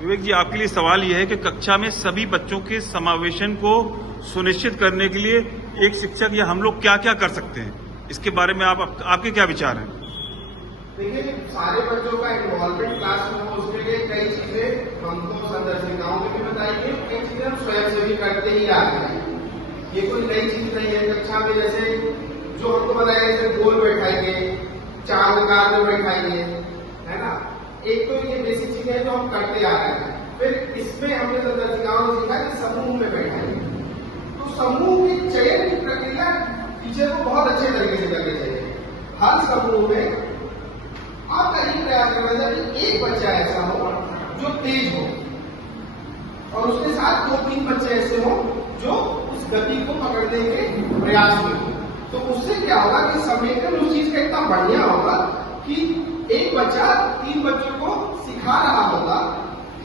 विवेक जी, आपके लिए सवाल यह है कि कक्षा में सभी बच्चों के समावेशन को सुनिश्चित करने के लिए एक शिक्षक या हम लोग क्या क्या कर सकते हैं, इसके बारे में आपके क्या विचार हैं? देखिए, सारे बच्चों का इन्वॉल्वमेंट क्लास में हो, उसके लिए कई चीजें हमको संदर्शिकाओं में भी बताई गई, कई चीजें हम स्वयं से भी करते ही आ रहे हैं। ये कोई नई चीज नहीं है। कक्षा में जैसे जो हमको बताया जैसे गोल बैठाएंगे, चार कतार में बैठाएंगे, है ना। एक तो ये बेसिक चीज है जो हम करते आ रहे हैं। फिर इसमें हमने संदर्शिकाओं में सीखा कि समूह में बैठाएंगे। तो समूह की चयन की प्रक्रिया टीचर को बहुत अच्छे तरीके से करनी चाहिए। हर समूह में आपका ये प्रयास करना चाहिए कि एक बच्चा ऐसा हो जो तेज हो और उसके साथ 2-3 बच्चे ऐसे हो जो उस गति को पकड़ने के प्रयास में हो। तो उससे क्या होगा कि समेकन उस चीज का इतना बढ़िया होगा कि एक बच्चा 3 बच्चों को सिखा रहा होगा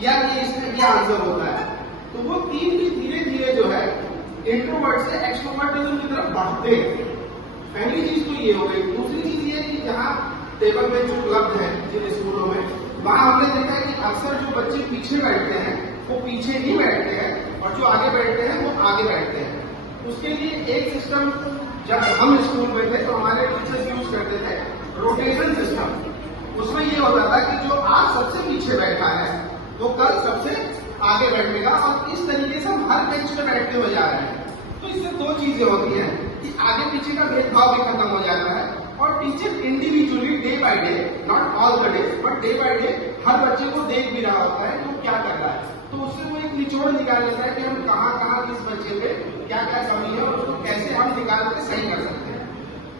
या कि इसमें क्या आंसर होता है, तो वो 3 भी धीरे धीरे जो है इंट्रोवर्ट से एक्सट्रोवर्टिज्म की तरफ बढ़ते हैं। पहली चीज तो ये हो गई। दूसरी चीज ये कि जहाँ टेबल बेंच उपलब्ध है जिन स्कूलों में, वहां हमने देखा है कि अक्सर जो बच्चे पीछे बैठते हैं वो पीछे ही बैठते हैं और जो आगे बैठते हैं वो आगे बैठते हैं। उसके लिए एक सिस्टम जब हम स्कूल में थे तो हमारे टीचर्स यूज करते थे रोटेशन सिस्टम। उसमें ये होता था कि जो आज सबसे पीछे बैठा है वो कल सबसे आगे बैठेगा और इस तरीके से हम हर बेंच पे बैठते हुए जा रहे हैं। तो इससे 2 चीजें होती हैं कि आगे पीछे का भेदभाव भी खत्म हो जाता है और teacher individually day by day, not all the day but day by day हर बच्चे को देख भी रहा होता है तो क्या कर रहा है। तो उससे वो एक निचोड़ निकाल लेता है कि हम कहाँ किस बच्चे पे क्या क्या कमी है और उसको कैसे हम निकाल के सही कर सकते हैं।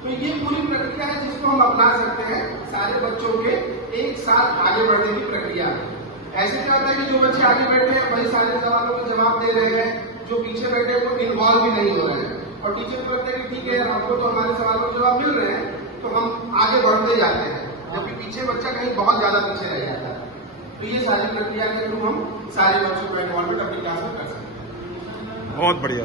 तो ये पूरी प्रक्रिया है जिसको हम अपना सकते हैं सारे बच्चों के एक साथ आगे बढ़ने की प्रक्रिया है। ऐसे क्या होता है कि जो बच्चे आगे बैठे हैं वही सारे सवालों के जवाब दे रहे हैं, जो पीछे बैठे हैं वो इन्वॉल्व भी नहीं हो रहे हैं और टीचर को लगता है कि ठीक है हमको तो हमारे सवालों के जवाब मिल रहे हैं तो हम आगे बढ़ते जाते हैं, जबकि पीछे बच्चा कहीं बहुत ज्यादा पीछे रह जाता है। तो ये सारी प्रक्रिया के थ्रू हम सारे बच्चों को इन्वॉल्वमेंट अपनी क्लास में कर सकते हैं। बहुत बढ़िया।